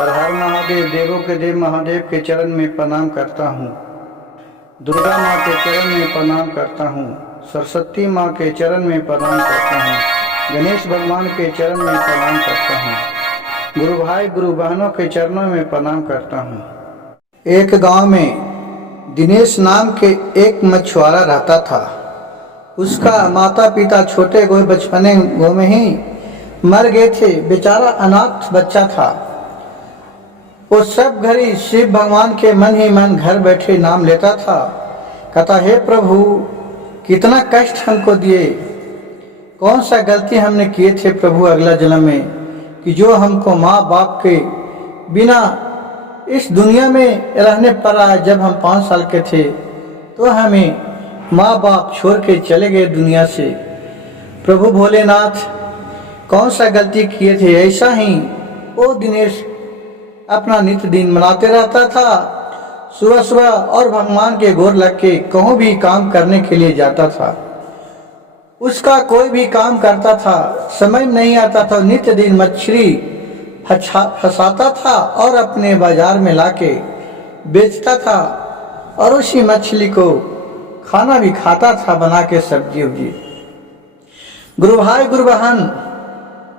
हर हर महादेव, देवों के देव महादेव के चरण में प्रणाम करता हूँ। दुर्गा माँ के चरण में प्रणाम करता हूँ। सरस्वती माँ के चरण में प्रणाम करता हूँ। गणेश भगवान के चरण में प्रणाम करता हूँ। गुरु भाई गुरु बहनों के चरणों में प्रणाम करता हूँ। एक गांव में दिनेश नाम के एक मछुआरा रहता था। उसका माता पिता छोटे गोए बचपने गो में ही मर गए थे। बेचारा अनाथ बच्चा था। वो सब घड़ी शिव भगवान के मन ही मन घर बैठे नाम लेता था। कहता, हे प्रभु, कितना कष्ट हमको दिए, कौन सा गलती हमने किए थे प्रभु अगला जन्म में, कि जो हमको माँ बाप के बिना इस दुनिया में रहने पड़ा। जब हम 5 साल के थे तो हमें माँ बाप छोड़ के चले गए दुनिया से। प्रभु भोलेनाथ, कौन सा गलती किए थे। ऐसा ही वो दिनेश अपना नित्य दिन मनाते रहता था। सुबह सुबह और भगवान के गोर लग के कहूँ भी काम करने के लिए जाता था। उसका कोई भी काम करता था, समय नहीं आता था। नित्य दिन मछली फंसाता था और अपने बाजार में लाके बेचता था और उसी मछली को खाना भी खाता था बना के, सब्जी उब्जी। गुरु भाई गुरु बहन,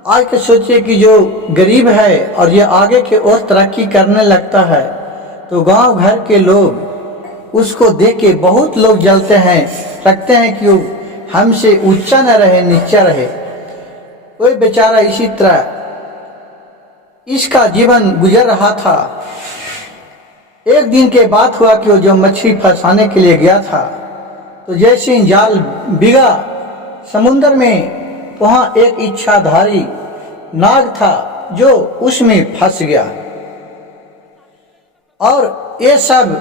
आज के सोचिए कि जो गरीब है और ये आगे के और तरक्की करने लगता है तो गांव घर के लोग उसको देख के बहुत लोग जलते हैं, रखते हैं कि वो हमसे ऊंचा न रहे, नीचा रहे। कोई बेचारा इसी तरह इसका जीवन गुजर रहा था। एक दिन के बात हुआ कि वो जो मछली फंसाने के लिए गया था तो जैसे ही जाल बिगा समुद्र में, वहां एक इच्छाधारी नाग था जो उसमें फंस गया। और ये सब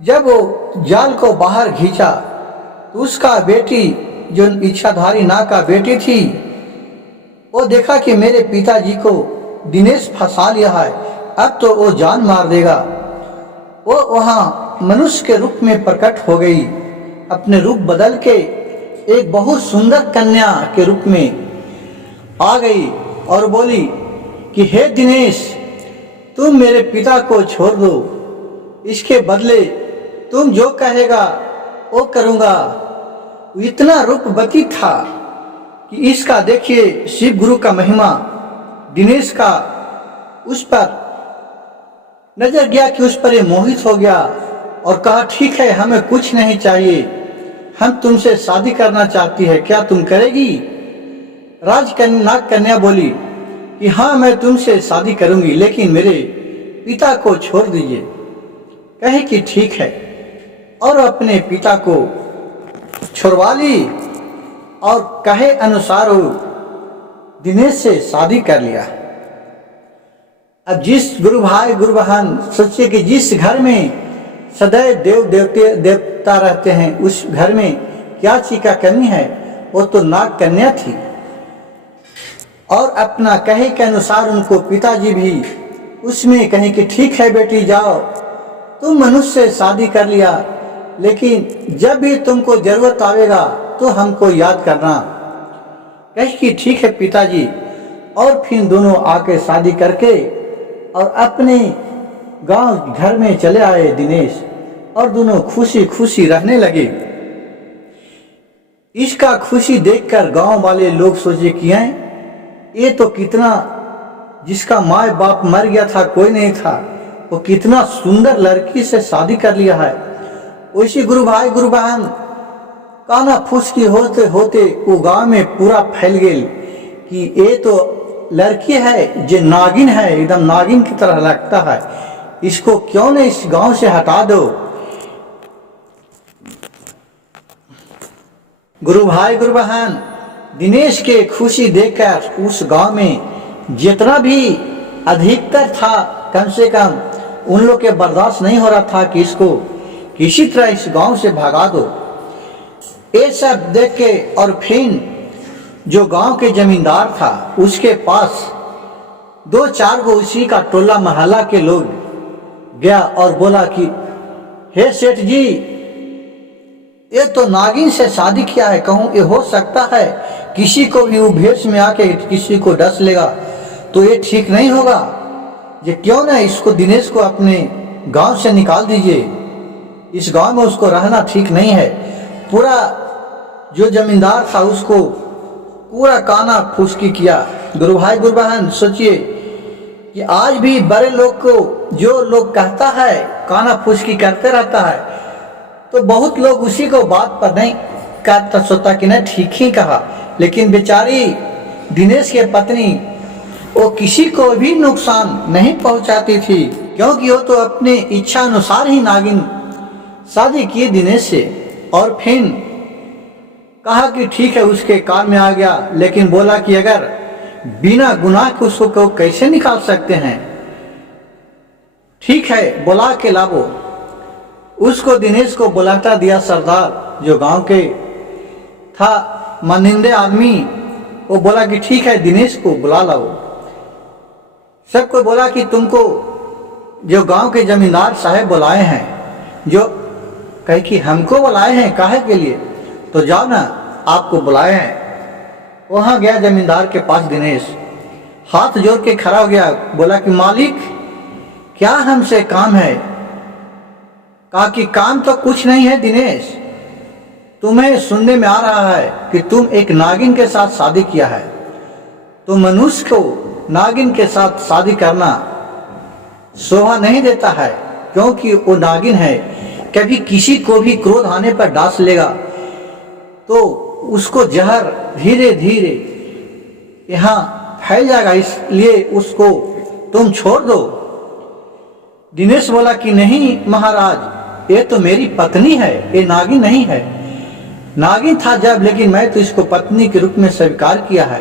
जब वो जाल को बाहर खींचा तो उसका बेटी, जो इच्छाधारी नाग का बेटी थी, वो देखा कि मेरे पिताजी को दिनेश फंसा लिया है, अब तो वो जान मार देगा। वो वहां मनुष्य के रूप में प्रकट हो गई। अपने रूप बदल के एक बहुत सुंदर कन्या के रूप में आ गई और बोली कि हे दिनेश, तुम मेरे पिता को छोड़ दो, इसके बदले तुम जो कहेगा वो करूंगा। इतना रूपवती था कि इसका देखिए शिव गुरु का महिमा। दिनेश का उस पर नजर गया कि उस पर ये मोहित हो गया और कहा, ठीक है, हमें कुछ नहीं चाहिए, हम तुमसे शादी करना चाहती है, क्या तुम करेगी। नाग कन्या बोली कि हाँ, मैं तुमसे शादी करूंगी, लेकिन मेरे पिता को छोड़ दीजिए। कहे कि ठीक है, और अपने पिता को छुड़वा ली और कहे अनुसार वो दिनेश से शादी कर लिया। अब जिस गुरु भाई गुरु बहन, सोचिए कि जिस घर में सदैव देवता रहते हैं, उस घर में क्या चीज का कमी है। वो तो नाग कन्या थी और अपना कहे के अनुसार उनको पिताजी भी उसमें कहे कि ठीक है बेटी, जाओ, तुम मनुष्य से शादी कर लिया, लेकिन जब भी तुमको जरूरत आवेगा तो हमको याद करना। कहे कि ठीक है पिताजी। और फिर दोनों आके शादी करके और अपने गांव घर में चले आए दिनेश, और दोनों खुशी खुशी रहने लगे। इसका खुशी देखकर गांव वाले लोग सोचे कि हैं, ये तो कितना, जिसका माँ बाप मर गया था, कोई नहीं था, वो कितना सुंदर लड़की से शादी कर लिया है। उसी गुरु भाई गुरु बहन, काना फुसकी होते होते वो गांव में पूरा फैल गई कि ये तो लड़की है जो नागिन है, एकदम नागिन की तरह लगता है, इसको क्यों नहीं इस गांव से हटा दो। गुरु भाई गुरु बहन, दिनेश के खुशी देखकर उस गांव में जितना भी अधिकतर था, कम से कम उन लोग के बर्दाश्त नहीं हो रहा था कि इसको किसी तरह इस गांव से भगा दो। ये सब देख के और फिर जो गांव के जमींदार था उसके पास 2-4 गो उसी का टोला महल्ला के लोग गया और बोला कि हे सेठ जी, ये तो नागिन से शादी किया है। कहूँ ये हो सकता है किसी को भी वो भेष में आके किसी को डस लेगा तो ये ठीक नहीं होगा। ये क्यों ना इसको दिनेश को अपने गांव से निकाल दीजिए, इस गांव में उसको रहना ठीक नहीं है। पूरा जो जमींदार था उसको पूरा काना फूसकी किया। गुरु भाई गुरु बहन सोचिए कि आज भी बड़े लोग को जो लोग कहता है काना फूसकी करते रहता है, तो बहुत लोग उसी को बात पर नहीं करता, सोचता कि नहीं ठीक ही कहा। लेकिन बेचारी दिनेश के पत्नी वो किसी को भी नुकसान नहीं पहुंचाती थी, क्योंकि वो तो अपने इच्छा अनुसार ही नागिन शादी की दिनेश से। और फिर कहा कि ठीक है, उसके काम में आ गया, लेकिन बोला कि अगर बिना गुनाह के उसको कैसे निकाल सकते हैं, ठीक है बुला के लाओ। उसको दिनेश को बुलाता दिया सरदार जो गांव के था मानिंदे आदमी, वो बोला कि ठीक है दिनेश को बुला लाओ। सबको बोला कि तुमको जो गांव के जमींदार साहब बुलाए हैं, जो कहे कि हमको बुलाए हैं काहे के लिए, तो जाओ ना आपको बुलाए हैं। वहां गया जमींदार के पास दिनेश, हाथ जोड़ के खड़ा हो गया, बोला कि मालिक क्या हमसे काम है। कहा कि काम तो कुछ नहीं है दिनेश, तुम्हें सुनने में आ रहा है कि तुम एक नागिन के साथ शादी किया है, तो मनुष्य को नागिन के साथ शादी करना शोभा नहीं देता है, क्योंकि वो नागिन है, कभी किसी को भी क्रोध आने पर डांस लेगा तो उसको जहर धीरे धीरे यहाँ फैल जाएगा, इसलिए उसको तुम छोड़ दो। दिनेश बोला कि नहीं महाराज, ये तो मेरी पत्नी है, ये नागिन नहीं है। नागिन था जब, लेकिन मैं तो इसको पत्नी के रूप में स्वीकार किया है।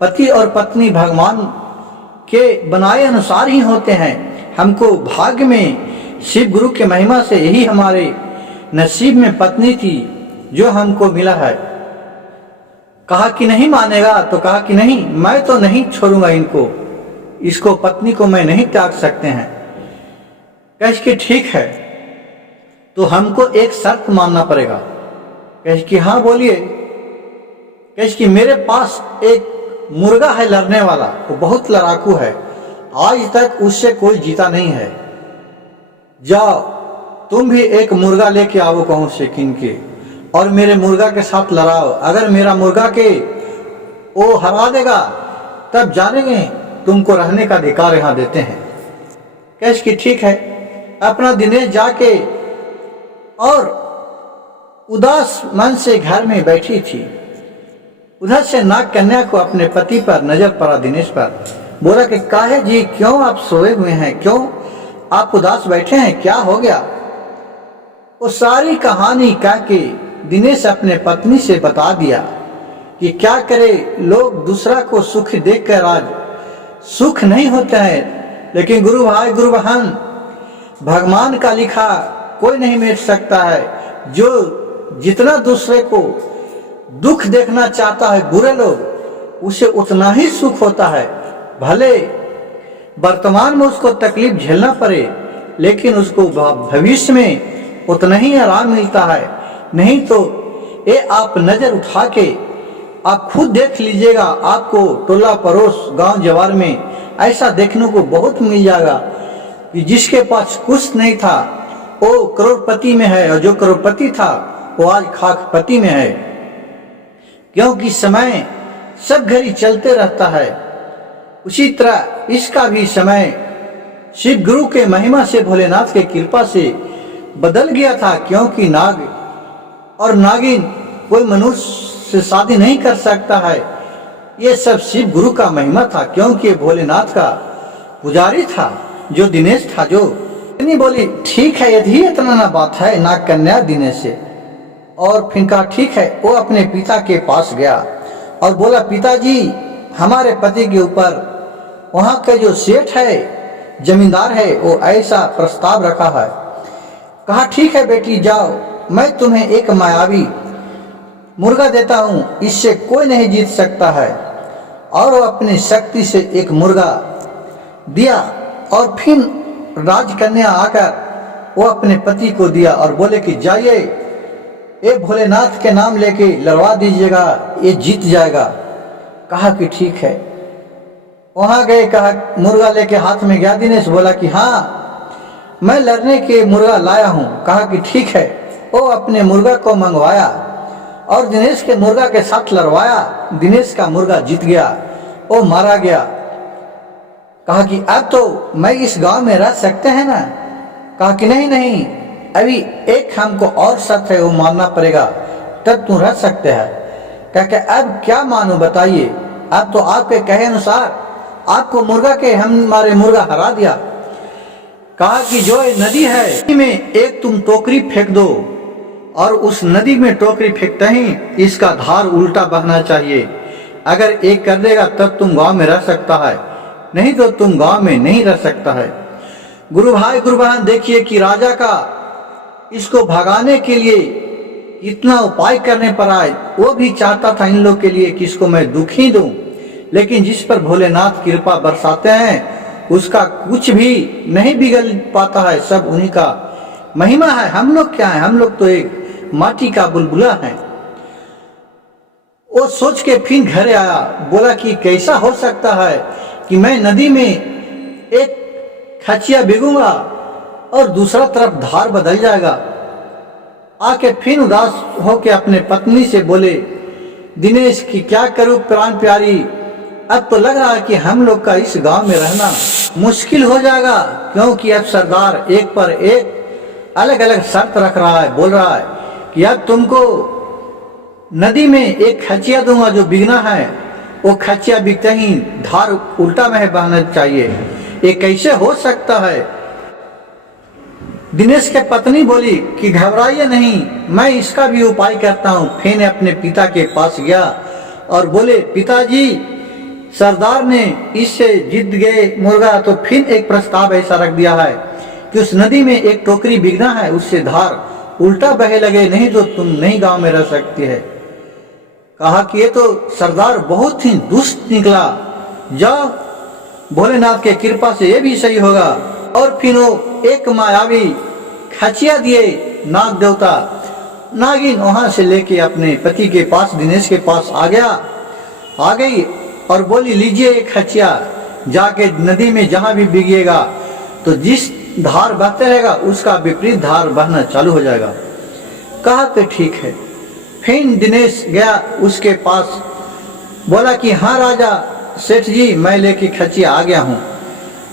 पति और पत्नी भगवान के बनाए अनुसार ही होते हैं। हमको भाग्य में शिव गुरु के महिमा से यही हमारे नसीब में पत्नी थी जो हमको मिला है। कहा कि नहीं मानेगा, तो कहा कि नहीं मैं तो नहीं छोड़ूंगा इनको, इसको पत्नी को मैं नहीं त्याग सकते हैं। कह कि ठीक है, तो हमको एक शर्त मानना पड़ेगा। कह कि हाँ बोलिए। कह कि मेरे पास एक मुर्गा है लड़ने वाला, वो बहुत लड़ाकू है, आज तक उससे कोई जीता नहीं है। जाओ तुम भी एक मुर्गा लेके आओ कहूं से किन के, और मेरे मुर्गा के साथ लड़ाओ। अगर मेरा मुर्गा के वो हरा देगा तब जानेंगे तुमको रहने का अधिकार यहाँ देते हैं। कैश की ठीक है। अपना दिनेश जाके और उदास मन से घर में बैठी थी। उधर से नाग कन्या को अपने पति पर नजर पड़ा, दिनेश पर। बोला कि काहे जी क्यों आप सोए हुए हैं, क्यों आप उदास बैठे हैं, क्या हो गया। वो सारी कहानी कह के दिनेश अपने पत्नी से बता दिया कि क्या करे, लोग दूसरा को सुख देखकर आज सुख नहीं होते हैं, लेकिन गुरु भाई गुरु बहन, भगवान का लिखा कोई नहीं मिट सकता है। जो जितना दूसरे को दुख देखना चाहता है बुरे लोग, उसे उतना ही सुख होता है। भले वर्तमान में उसको तकलीफ झेलना पड़े, लेकिन उसको भविष्य में उतना ही आराम मिलता है। नहीं तो ये आप नजर उठा के आप खुद देख लीजिएगा, आपको टोला पड़ोस गांव जवार में ऐसा देखने को बहुत मिल जाएगा कि जिसके पास कुछ नहीं था वो करोड़पति में है, और जो करोड़पति था वो आज खाकपति में है। क्योंकि समय सब घड़ी चलते रहता है, उसी तरह इसका भी समय शिव गुरु के महिमा से, भोलेनाथ के कृपा से बदल गया था। क्योंकि नाग और नागिन कोई मनुष्य से शादी नहीं कर सकता है, ये सब शिव गुरु का महिमा था। क्योंकि भोलेनाथ का पुजारी था जो दिनेश था। जो नहीं बोली ठीक है, यदि इतना ना बात है नाग कन्या दिनेश से। और फिर कहा ठीक है। वो अपने पिता के पास गया और बोला पिताजी, हमारे पति के ऊपर वहां का जो सेठ है, जमींदार है, वो ऐसा प्रस्ताव रखा है। कहा ठीक है बेटी जाओ, मैं तुम्हें एक मायावी मुर्गा देता हूं, इससे कोई नहीं जीत सकता है। और वो अपनी शक्ति से एक मुर्गा दिया और फिर राजकन्या आकर वो अपने पति को दिया और बोले कि जाइए ये भोलेनाथ के नाम लेके लड़वा दीजिएगा, ये जीत जाएगा। कहा कि ठीक है। वहां गए, कहा मुर्गा लेके हाथ में गया। दिनेश बोला कि हाँ मैं लड़ने के मुर्गा लाया हूं। कहा कि ठीक है। वो अपने मुर्गा को मंगवाया और दिनेश के मुर्गा के साथ लड़वाया। दिनेश का मुर्गा जीत गया, वो मारा गया। कहा कि अब तो मैं इस गांव में रह सकते हैं ना। कहा कि नहीं नहीं, अभी एक हमको और शर्त है, वो मानना पड़ेगा, तब तुम रह सकते हैं। कहा कि अब क्या मानो बताइए। अब तो आपके कहे अनुसार आपको मुर्गा के हमारे मुर्गा हरा दिया। कहा कि जो नदी है नदी में एक तुम टोकरी फेंक दो और उस नदी में टोकरी फेंकते ही इसका धार उल्टा बहना चाहिए। अगर एक कर देगा तब तुम गांव में रह सकता है, नहीं तो तुम गांव में नहीं रह सकता है। गुरु भाई गुरु बहन, देखिए कि राजा का इसको भगाने के लिए इतना उपाय करने पर आए। वो भी चाहता था इन लोग के लिए कि इसको मैं दुखी दूं, लेकिन जिस पर भोलेनाथ कृपा बरसाते हैं उसका कुछ भी नहीं बिगड़ पाता है। सब उन्हीं का महिमा है। हम लोग क्या है, हम लोग तो एक माटी का बुलबुला है। वो सोच के फिर घर आया। बोला कि कैसा हो सकता है कि मैं नदी में एक खचिया भिगूंगा और दूसरा तरफ धार बदल जाएगा। आके फिर उदास होके अपने पत्नी से बोले, दिनेश की क्या करूं प्राण प्यारी, अब तो लग रहा है कि हम लोग का इस गांव में रहना मुश्किल हो जाएगा, क्योंकि अब सरदार एक पर एक अलग अलग शर्त रख रहा है। बोल रहा है कि अब तुमको नदी में एक खचिया दूंगा जो बिगना है, वो खचिया बिकते ही धार उल्टा में बहना चाहिए। ये कैसे हो सकता है। दिनेश के पत्नी बोली कि घबराइए नहीं, मैं इसका भी उपाय करता हूँ। फिर अपने पिता के पास गया और बोले, पिताजी सरदार ने इससे जीत गए मुर्गा, तो फिर एक प्रस्ताव ऐसा रख दिया है कि उस नदी में एक टोकरी बिगना है, उससे धार उल्टा बहे लगे, नहीं तो तुम नहीं गांव में रह सकती है। कहा कि ये तो सरदार बहुत ही दुष्ट निकला, जाओ भोलेनाथ के कृपा से ये भी सही होगा। और फिर वो एक मायावी खचिया दिए नाग देवता। नागिन वहां से लेके अपने पति के पास, दिनेश के पास आ गई और बोली, लीजिए एक खचिया, जाके नदी में जहां भी बिगेगा तो जिस धार बहते रहेगा उसका विपरीत धार बहना चालू हो जाएगा। कहा तो ठीक है। फिर दिनेश गया उसके पास, बोला कि हाँ राजा सेठ जी, मैं लेके खचिया आ गया हूँ,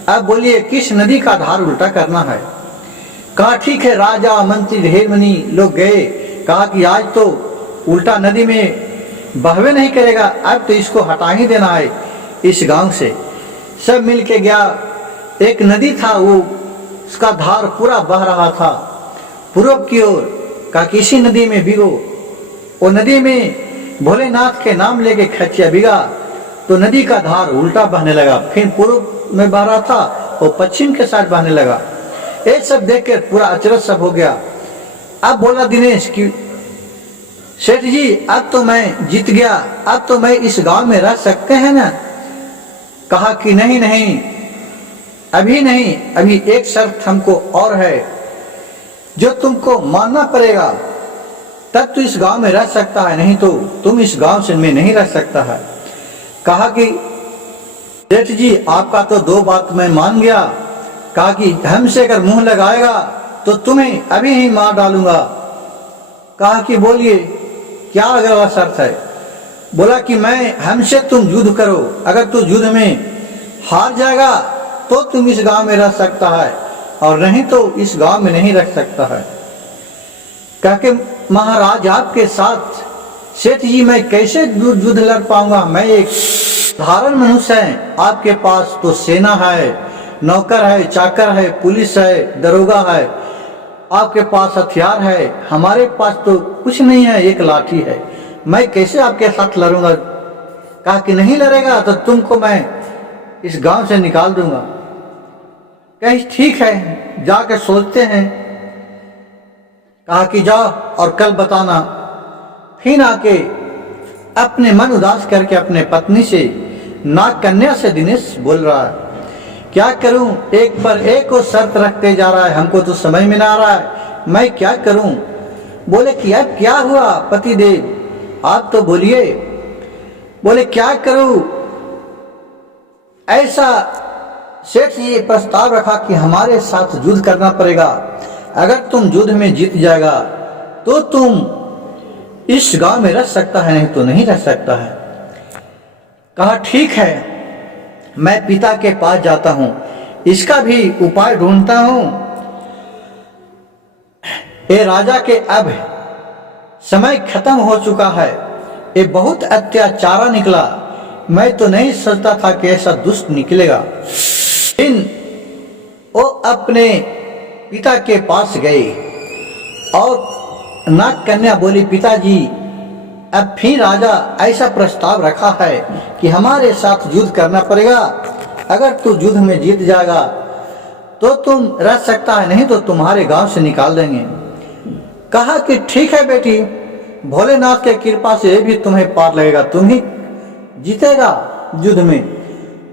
अब बोलिए किस नदी का धार उल्टा करना है। कहा ठीक है। राजा मंत्री ढेर मनी लोग गए। कहा कि आज तो उल्टा नदी में बहवे नहीं करेगा, अब तो इसको हटा ही देना है इस गांव से। सब मिल के गया। एक नदी था, वो उसका धार पूरा बह रहा था पूर्व की ओर। कहा किसी नदी में भिगो। वो नदी में भोलेनाथ के नाम लेके खचिया भिगा तो नदी का धार उल्टा बहने लगा। फिर पूर्व में बह रहा था, वो पश्चिम के साथ बहने लगा। ये सब देख कर पूरा अचरज सब हो गया। अब बोला दिनेश कि सेठ जी, अब तो मैं जीत गया, अब तो मैं इस गांव में रह सकते हैं ना। कहा कि नहीं नहीं, अभी नहीं, अभी एक शर्त हमको और है जो तुमको मानना पड़ेगा, तब तो इस गांव में रह सकता है, नहीं तो तुम इस गांव से में नहीं रह सकता है। कहा कि सेठ जी, आपका तो दो बात मैं मान गया। कहा कि हमसे अगर मुंह लगाएगा तो तुम्हें अभी ही मार डालूंगा। कहा कि बोलिए क्या अगला शर्त है। बोला कि मैं हमसे तुम युद्ध करो, अगर तू युद्ध में हार जाएगा तो तुम इस गांव में रह सकता है, और नहीं तो इस गांव में नहीं रह सकता है। कहा कि महाराज आपके साथ सेठ जी मैं कैसे युद्ध लड़ पाऊंगा, मैं एक साधारण मनुष्य है, आपके पास तो सेना है, नौकर है, चाकर है, पुलिस है, दरोगा है, आपके पास हथियार है, हमारे पास तो कुछ नहीं है, एक लाठी है, मैं कैसे आपके साथ लड़ूंगा। कहा कि नहीं लड़ेगा तो तुमको मैं इस गांव से निकाल दूंगा। कहीं ठीक है, जाकर सोचते हैं। कहा कि जाओ और कल बताना। फिर आके अपने मन उदास करके अपने पत्नी से, नाग कन्या से दिनेश बोल रहा है, क्या करूं, एक पर एक को शर्त रखते जा रहा है, हमको तो समझ में ना आ रहा है, मैं क्या करूं। बोले कि अब क्या हुआ पतिदेव, आप तो बोलिए। बोले क्या करूं, ऐसा सेठ ये प्रस्ताव रखा कि हमारे साथ युद्ध करना पड़ेगा, अगर तुम युद्ध में जीत जाएगा तो तुम इस गांव में रह सकता है, नहीं तो नहीं रह सकता है। कहा ठीक है, मैं पिता के पास जाता हूं, इसका भी उपाय ढूंढता हूं। ये राजा के अब समय खत्म हो चुका है, ये बहुत अत्याचारा निकला, मैं तो नहीं सोचता था कि ऐसा दुष्ट निकलेगा। वो अपने पिता के पास गए और नाग कन्या बोली, पिताजी अब फिर राजा ऐसा प्रस्ताव रखा है कि हमारे साथ युद्ध करना पड़ेगा, अगर तू युद्ध में जीत जाएगा तो तुम रह सकता है, नहीं तो तुम्हारे गांव से निकाल देंगे। कहा कि ठीक है बेटी, भोलेनाथ के कृपा से भी तुम्हें पार लगेगा, तुम ही जीतेगा युद्ध में।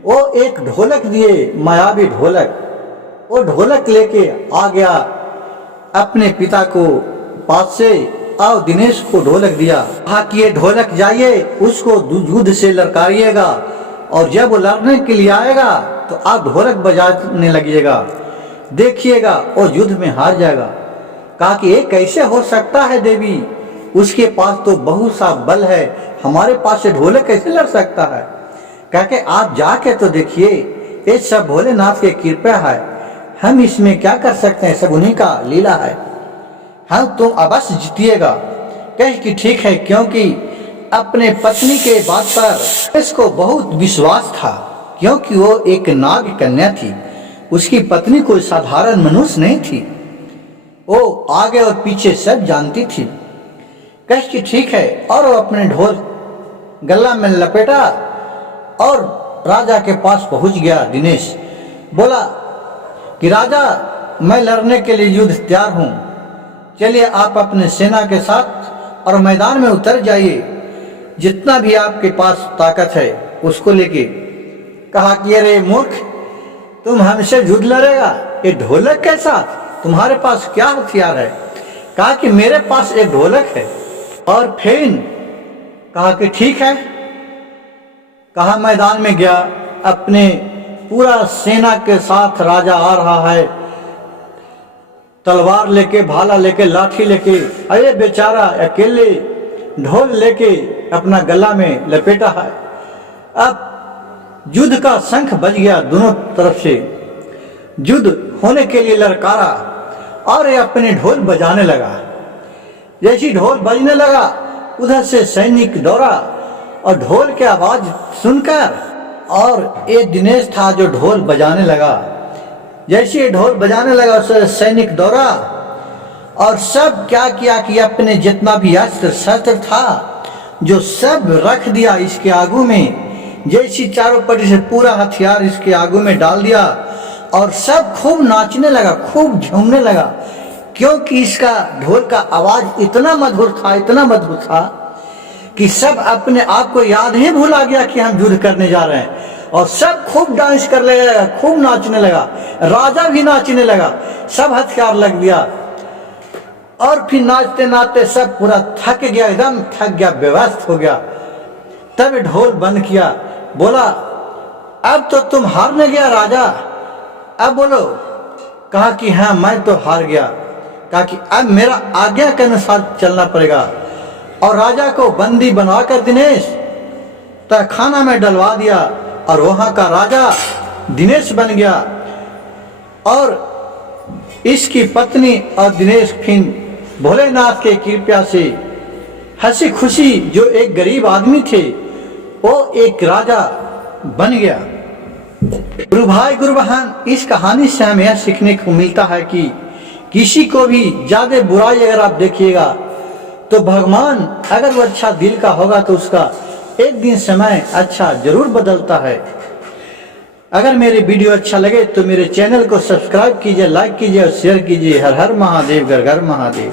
वो एक ढोलक दिए, मायावी ढोलक, वो ढोलक लेके आ गया अपने पिता को पास से, और दिनेश को ढोलक दिया। कहा कि ये ढोलक जाइए उसको युद्ध से लड़काइएगा, और जब वो लड़ने के लिए आएगा तो आप ढोलक बजाने लगिएगा, देखिएगा वो युद्ध में हार जाएगा। कहा कि ये कैसे हो सकता है देवी, उसके पास तो बहुत सा बल है, हमारे पास से ढोलक कैसे लड़ सकता है। कहा कि आप जाके तो देखिए, ये सब भोलेनाथ की कृपा है, हम इसमें क्या कर सकते हैं, सब उन्हीं का लीला है, हम तुम अवश्य जीतिएगा। कहे कि ठीक है, क्योंकि अपने पत्नी के बात पर इसको बहुत विश्वास था, क्योंकि वो एक नाग कन्या थी, उसकी पत्नी कोई साधारण मनुष्य नहीं थी, वो आगे और पीछे सब जानती थी। कहे कि ठीक है, और वो अपने ढोल गला में लपेटा और राजा के पास पहुंच गया। दिनेश बोला कि राजा मैं लड़ने के लिए युद्ध तैयार हूं, चलिए आप अपने सेना के साथ और मैदान में उतर जाइए, जितना भी आपके पास ताकत है उसको लेके। कहा कि अरे मूर्ख, तुम हमसे युद्ध लड़ेगा ये ढोलक के साथ, तुम्हारे पास क्या हथियार है। कहा कि मेरे पास एक ढोलक है। और फिर कहा कि ठीक है, कहा मैदान में गया, अपने पूरा सेना के साथ राजा आ रहा है, तलवार लेके, भाला लेके, लाठी लेके, अरे बेचारा अकेले ढोल लेके अपना गला में लपेटा है। अब युद्ध का शंख बज गया, दोनों तरफ से युद्ध होने के लिए ललकारा, और ये अपने ढोल बजाने लगा। जैसी ढोल बजने लगा उधर से सैनिक दौड़ा, और ढोल की आवाज सुनकर, और एक दिनेश था जो ढोल बजाने लगा। जैसे ये ढोल बजाने लगा उससे सैनिक दौड़ा, और सब क्या किया कि अपने जितना भी अस्त्र शस्त्र था जो सब रख दिया इसके आगू में, जैसी चारों पट्टी से पूरा हथियार इसके आगू में डाल दिया, और सब खूब नाचने लगा, खूब झूमने लगा, क्योंकि इसका ढोल का आवाज इतना मधुर था, इतना मधुर था कि सब अपने आप को याद ही भुला गया कि हम युद्ध करने जा रहे हैं, और सब खूब डांस करने लगा, खूब नाचने लगा, राजा भी नाचने लगा, सब हथियार लग दिया, और फिर नाचते नाचते सब पूरा थक गया, एकदम थक गया, बेवस्त हो गया। तब ढोल बंद किया, बोला अब तो तुम हारने गया राजा, अब बोलो। कहा कि हाँ मैं तो हार गया। कहा कि अब मेरा आज्ञा के अनुसार चलना पड़ेगा, और राजा को बंदी बनाकर दिनेश तहखाना में डलवा दिया, और वहां का राजा दिनेश बन गया। और इसकी पत्नी और दिनेश फिर भोलेनाथ के कृपा से हंसी खुशी, जो एक गरीब आदमी थे वो एक राजा बन गया। गुरु भाई गुरु बहन, इस कहानी से हमें यह सीखने को मिलता है कि किसी को भी ज्यादा बुराई अगर आप देखिएगा तो भगवान अगर वो अच्छा दिल का होगा तो उसका एक दिन समय अच्छा जरूर बदलता है। अगर मेरे वीडियो अच्छा लगे तो मेरे चैनल को सब्सक्राइब कीजिए, लाइक कीजिए और शेयर कीजिए। हर हर महादेव, घर घर महादेव।